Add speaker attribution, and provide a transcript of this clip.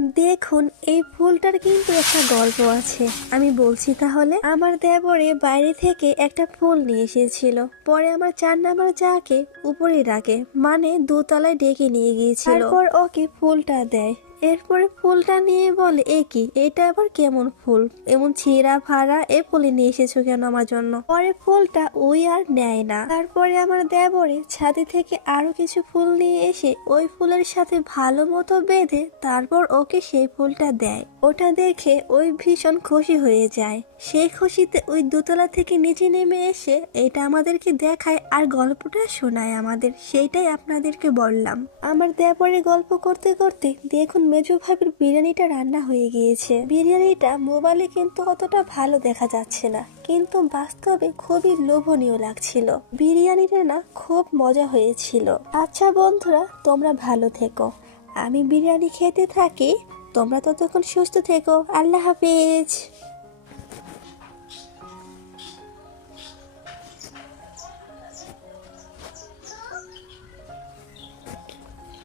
Speaker 1: দেখুন, এই ফুলটার কিন্তু একটা গল্প আছে। আমি বলছি তাহলে, আমার দেবরে বাইরে থেকে একটা ফুল নিয়ে এসেছিল। পরে আমার চার নাম্বার যাকে উপরে রাখে মানে দোতলায় ডেকে নিয়ে গিয়েছিল। ওকে ফুলটা দেয়। এরপরে ফুলটা নিয়ে বলে, এ কি? এটা আবার কেমন ফুল? এমন ছিঁড়া ফাড়া এ ফুলে নিয়ে এসেছ কেন আমার জন্য? পরে ফুলটা ওই আর নেয় না। তারপরে আমার দেবরে ছাদে থেকে আরও কিছু ফুল নিয়ে এসে ওই ফুলের সাথে ভালো মতো বেঁধে তারপর ওকে সেই ফুলটা দেয়। ওটা দেখে ওই ভীষণ খুশি হয়ে যায়। সেই খুশিতে ওই দোতলা থেকে নিচে নেমে এসে এটা আমাদেরকে দেখায় আর গল্পটা শোনায় আমাদের। সেইটাই আপনাদেরকে বললাম। আমার দেবরে গল্প করতে করতে দেখুন মেজো ভাবির বিরিয়ানিটা রান্না হয়ে গিয়েছে। বিরিয়ানিটা মোবাইলে কিন্তু অতটা ভালো দেখা যাচ্ছে না, কিন্তু বাস্তবে খুবই লোভনীয় লাগছিল। বিরিয়ানিটা না খুব মজা হয়েছিল। আচ্ছা বন্ধুরা, তোমরা ভালো থেকো। আমি বিরিয়ানি খেতে থাকি, তোমরা ততক্ষণ সুস্থ থেকো। আল্লাহ হাফিজ।